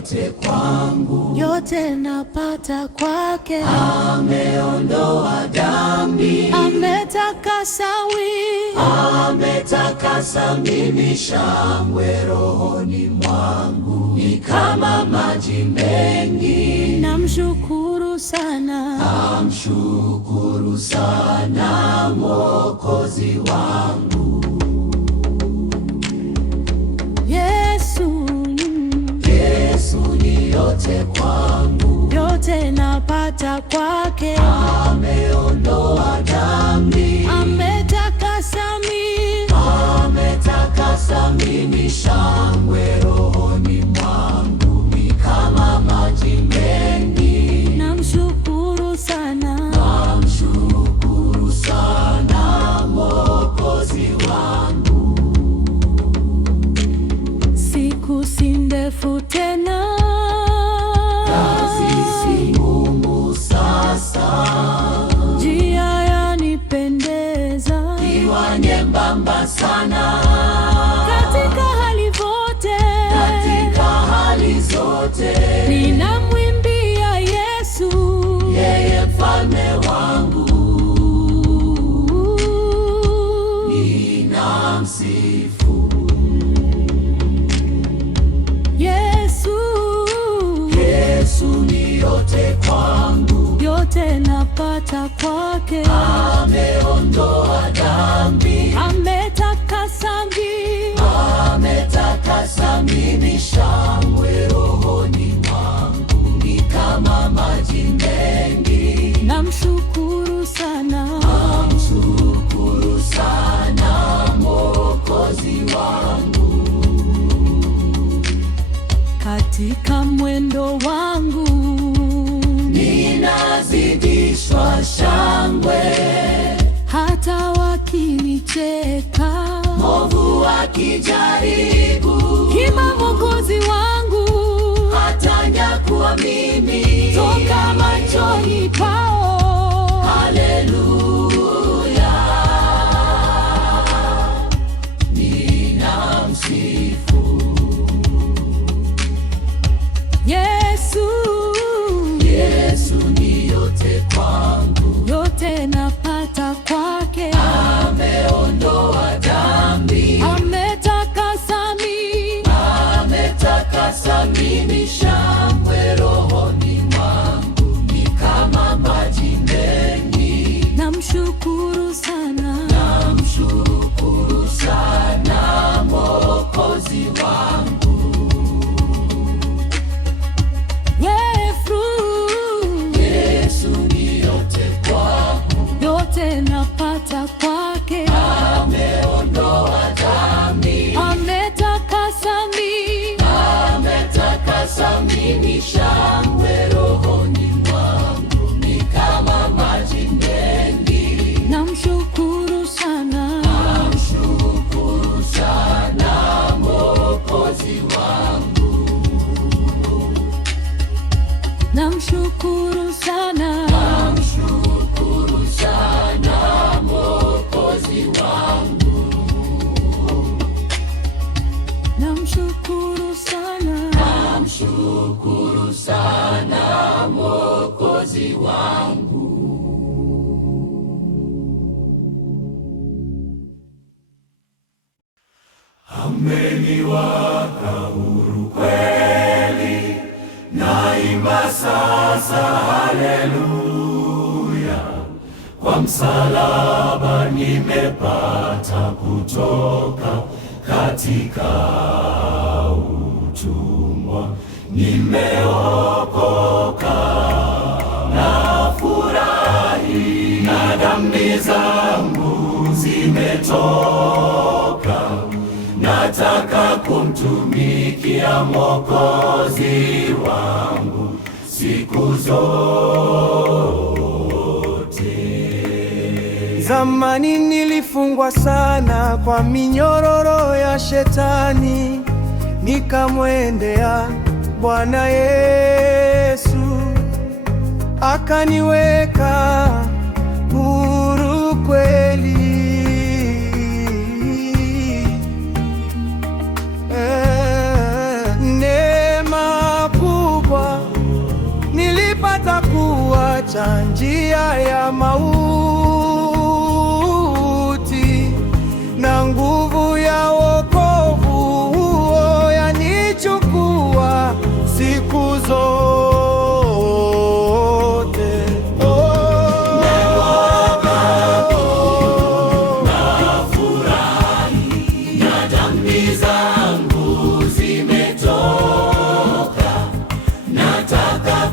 yote kwangu, yote napata kwake. Ameondoa dhambi, ametakasa ametakasa mimi. Shangwe rohoni mwangu ni kama maji mengi. Namshukuru sana, namshukuru sana Mwokozi wangu. Yesu ni yote kwangu, yote napata kwake. Ameondoa dhambi, ametakasa mimi. Shangwe rohoni mwangu ni kama maji mengi. Namshukuru sana, namshukuru sana Mwokozi wangu. Siku si ndefu tena, kazi si ngumu sasa, njia yanipendeza, iwa nyembamba sana. Katika hali zote, ninamwimbia Yesu, yeye mfalme wangu. Ninamsifu Yesu ni yote kwangu, yote napata kwake. Ameondoa dhambi, ametakasa mimi. Shangwe rohoni mwangu ni kama maji mengi. Namshukuru sana, namshukuru sana Mwokozi wangu. Katika mwendo wangu ninazidishwa shangwe, hata wakinicheka, mwovu akijaribu, hima Mwokozi wangu hatanyakuwa mimi toka machoni pao. Haleluya, ninamsifu Yesu ni yote kwangu, yote napata kwake. Ameondoa dhambi, ametakasa mimi. Shangwe rohoni mwangu ni kama maji mengi. Namshukuru sana, namshukuru sana Mwokozi wangu. Yesu ni yote kwangu, yote napata kwake. Ameondoa dhambi, ametakasa mimi. Shangwe rohoni mwangu ni kama maji mengi. Namshukuru sana, namshukuru sana Mwokozi wangu. namshukuru sana, namshukuru sana Mwokozi wangu. namshukuru sana, namshukuru sana Mwokozi wangu. Ameniweka huru kweli, naimba sasa haleluya. Kwa msalaba nimepata kutoka katika utumwa, nimeokoka na furahi, na dhambi zangu zimetoka. Nataka kumtumikia Mwokozi wangu siku zote. Zamani nilifungwa sana kwa minyororo ya shetani, nikamwendea Bwana Yesu, akaniweka huru kweli. Neema njia ya mauti, na nguvu ya wokovu huo yanichukua siku zote.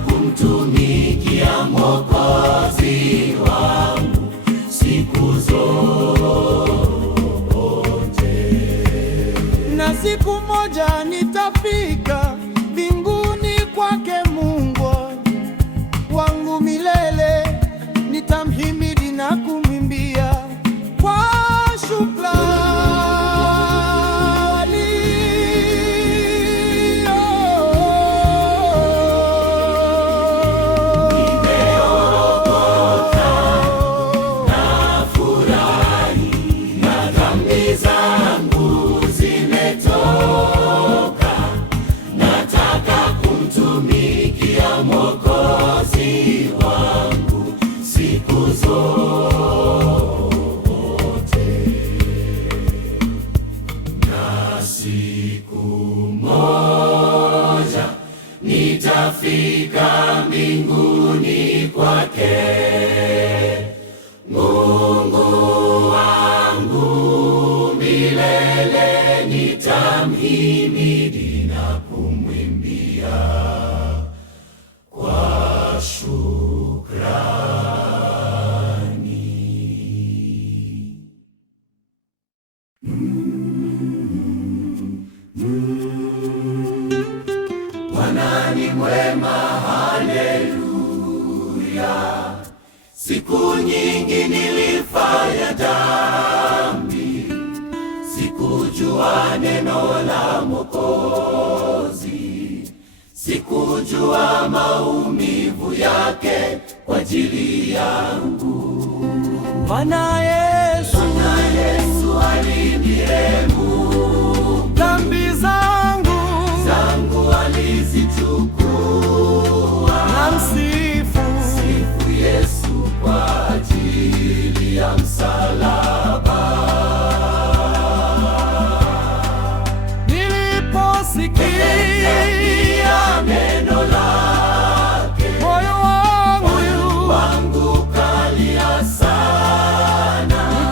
Kumtumikia Mwokozi wangu siku zote, na siku moja nitafika mbinguni kwake Mungu wangu milele, nitamhimidi na kumwimbia kwa shukrani. Mwokozi wangu siku zote, na siku moja nitafika mbinguni kwake Mungu wangu milele, nitamhimidi na kumwimbia kwa shukrani. Bwana ni mwema, haleluya. Siku nyingi nilifanya dhambi, sikujua neno la Mwokozi, sikujua maumivu yake kwa ajili yangu. Bwana Yesu alinirehemu, dhambi zangu alizichukua. Namsifu Yesu kwa ajili ya msalaba. Niliposikia neno lake, moyo wangu kalia sana.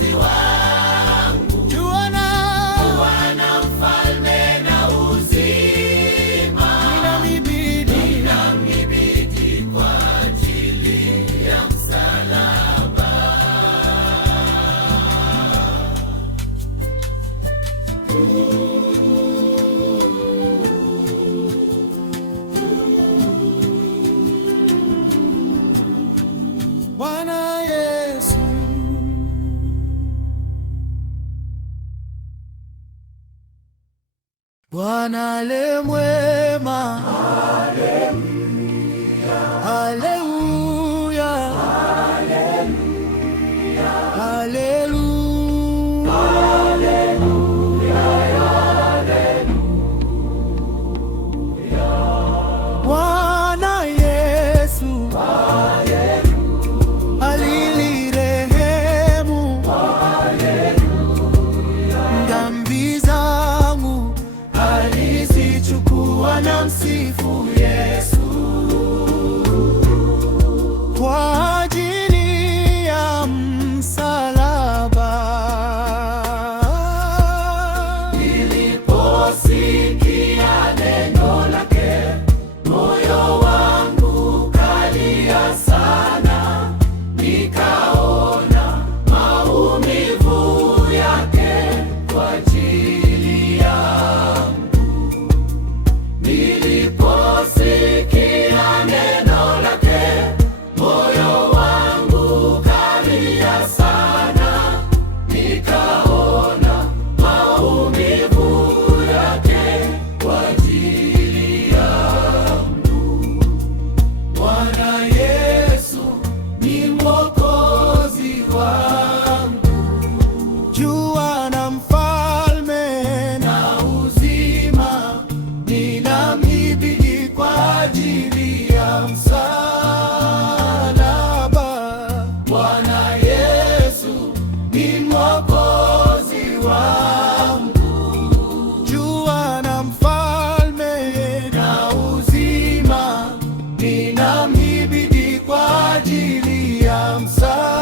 Mwokozi wangu, Bwana mfalme na uzima, ninamhimidi kwa ajili ya msalaba. Bwana Yesu, Bwana ale mwema. Haleluya, haleluya, Bwana Yesu alilirehemu dhambi zangu, alizichukua na msifu Yesu. Kwa ajili ya msalaba, Niliposikia neno lake, moyo wangu kalia sana, nikaona maumivu yake kwa ajili yangu. Niliposikia neno lake, moyo wangu kalia sana, nikaona maumivu yake kwa ajili yangu. Bwana Yesu ni Mwokozi wangu, jua na mfalme na uzima, ninamhimidi kwa ajili ya msalaba. Bwana Yesu ni Mwokozi wangu, Jua na mfalme na uzima, ninamhimidi kwa ajili ya msalaba.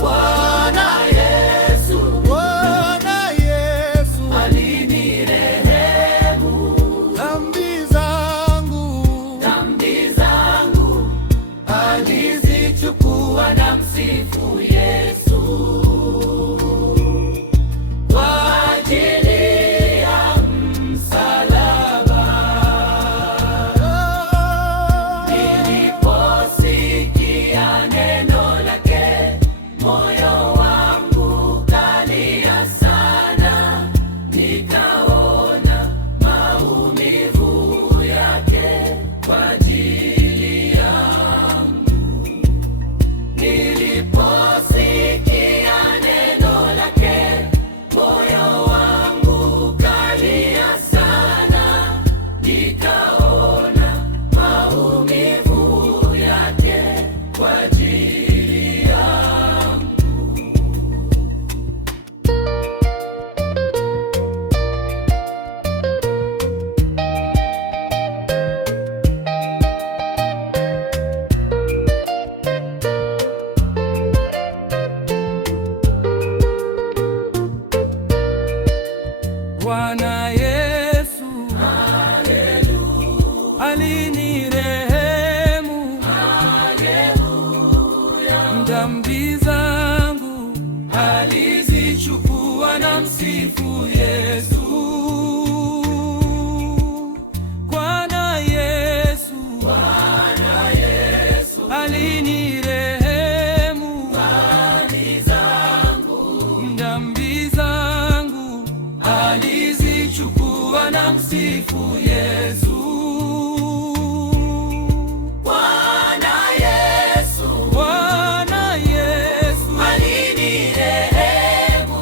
Bwana Yesu Bwana Yesu alinirehemu dhambi zangu, dhambi zangu, alizichukua na msifu Yesu. Kwa ajili ya msalaba, niliposikia neno lake, moyo wangu kalia sana, nikaona maumivu yake kwa ajili yangu. Niliposikia neno lake, moyo wangu kalia sana, nikaona maumivu yake kwa ajili yangu. Bwana Yesu alinirehemu dhambi zangu, Alizichukua na msifu Yesu. Bwana Yesu alinirehemu dhambi zangu, Alizichukua na msifu Yesu. Bwana Yesu Bwana Yesu alinirehemu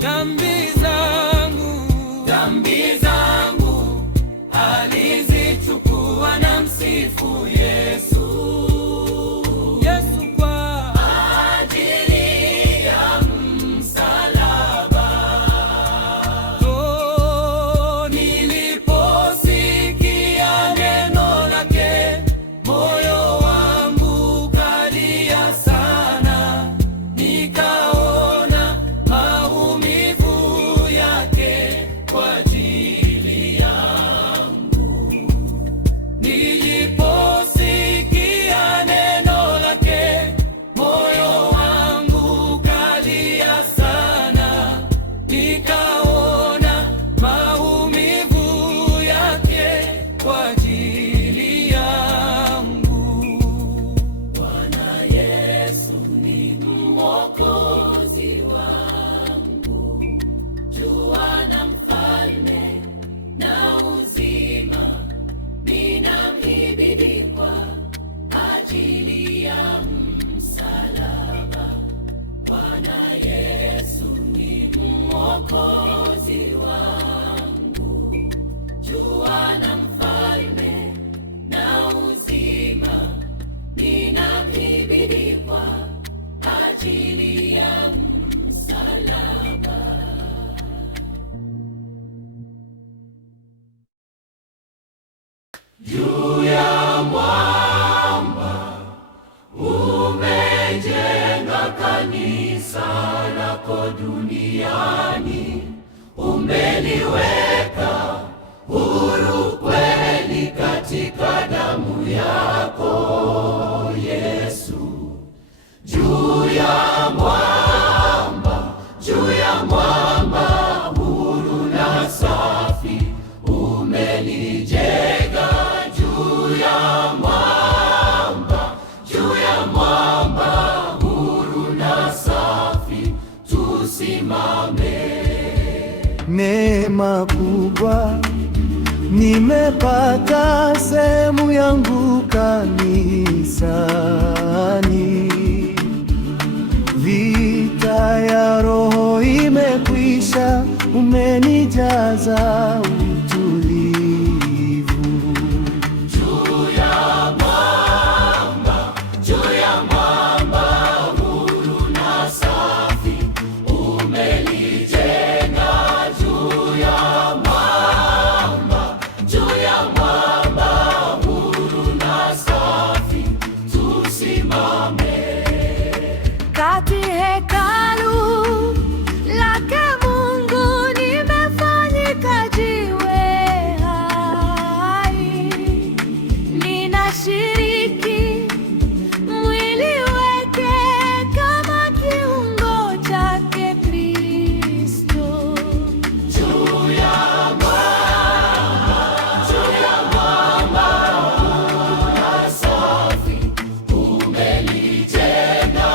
dhambi zangu, dhambi zangu, alizichukua na msifu Yesu. Yesu kwa Ajili ya msalaba, oh, niliposikia ajili ya msalaba. Bwana Yesu ni Mwokozi wangu, jua na mfalme na uzima, ninamhimidi kwa ajili ya msalaba. Juu ya mwamba umejenga kanisa lako duniani, umeliweka huru kweli katika damu yako Yesu. Juu ya mwamba huru na safi, umelijenga juu ya mwamba huru na safi, tusimame. Neema kubwa nimepata, sehemu yangu kanisani. Vita ya roho imekwisha, umenijaza utulivu. Juu ya mwamba huru na safi, umelijenga juu ya mwamba huru na safi, tusimame. Kati hekalu lake Mungu nimefanyika jiwe hai, ninashiriki mwili wake kama kiungo chake Kristo. Juu ya mwamba huru na safi, umelijenga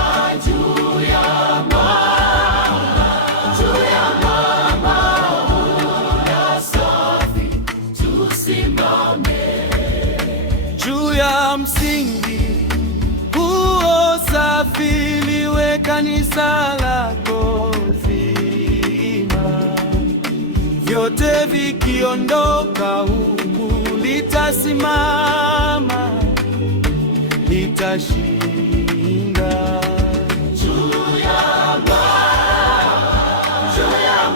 juu ya mwamba huru na safi, tusimame. Juu ya msingi huo safi, liwe kanisa lako zima. Vyote vikiondoka huku, litasimama, litashinda. Juu ya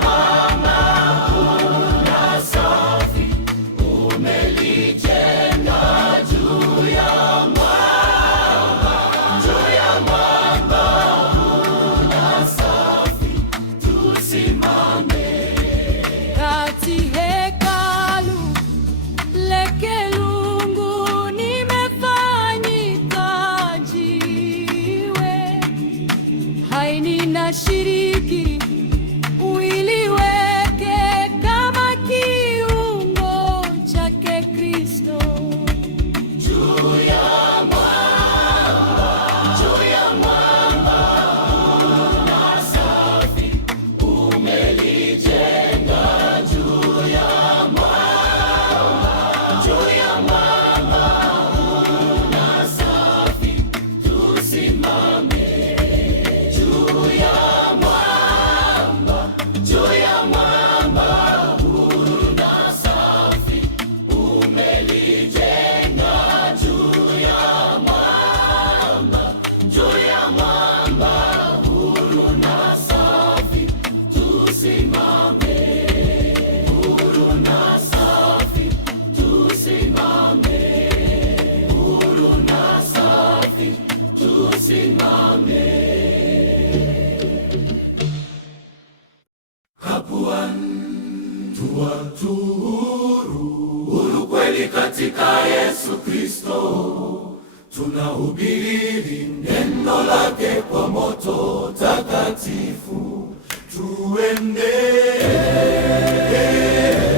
mwamba huru na safi, umelijenga juu ya mwamba huru na safi, tusimame. Kati hekalu lake Mungu nimefanyika jiwe hai, ninashiriki mwili wake kama kiungo chake Kristo. Juu ya mwamba huru na safi, umelijenga juu ya mwamba huru na safi, tusimame. Juu ya mwamba huru na safi, umelijenga juu ya mwamba huru na safi, tusimame. Huru na safi, tusimame. Huru na safi, tusimame. Watu huru kweli katika Yesu Kristo, tunahubiri neno lake kwa moto takatifu.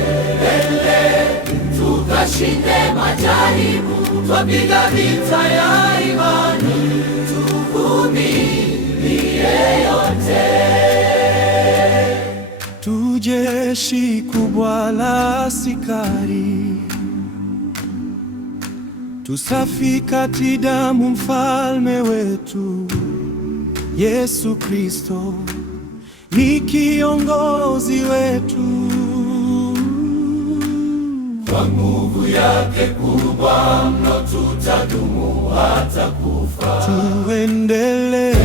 Tuendelee tukashinde majaribu, twapiga vita ya imani, tuvumilie yote. Jeshi kubwa la askari, tusafi kati damu mfalme wetu. Yesu Kristo ni kiongozi wetu. Kwa nguvu yake kubwa mno tutadumu hata kufa. Tuendelee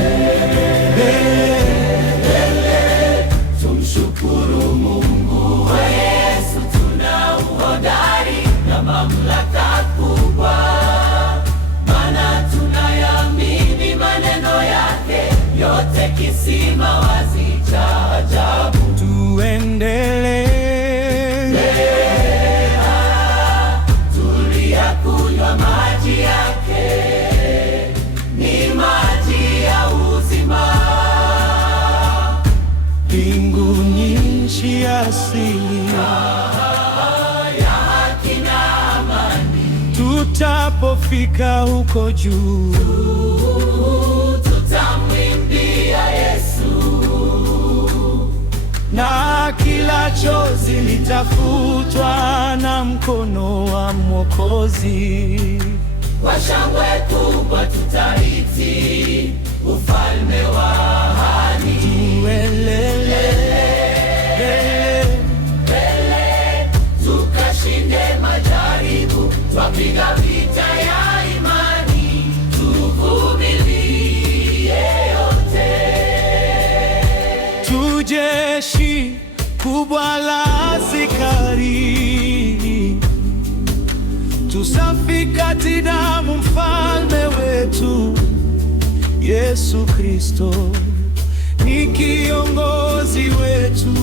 tumshukuru Mungu wa Yesu, tuna uhodari na mamlaka kubwa, maana tunayamini maneno yake yote, kisima wazi cha ajabu. tuendelee Tuliyakunywa maji yake, ni maji ya uzima. mbinguni, nchi asili Ya haki na amani, tutapofika huko juu. tutamwimbia Yesu, Na kila chozi litafutwa na mkono wa Mwokozi. kwa shangwe kubwa tutarithi ufalme wa ahadi. Tuelele Tukashinde majaribu, twapiga vita ya imani, tuvumilie yote. tujeshi kubwa la askari, tusafi kati damu mfalme wetu. Yesu Kristo ni kiongozi wetu.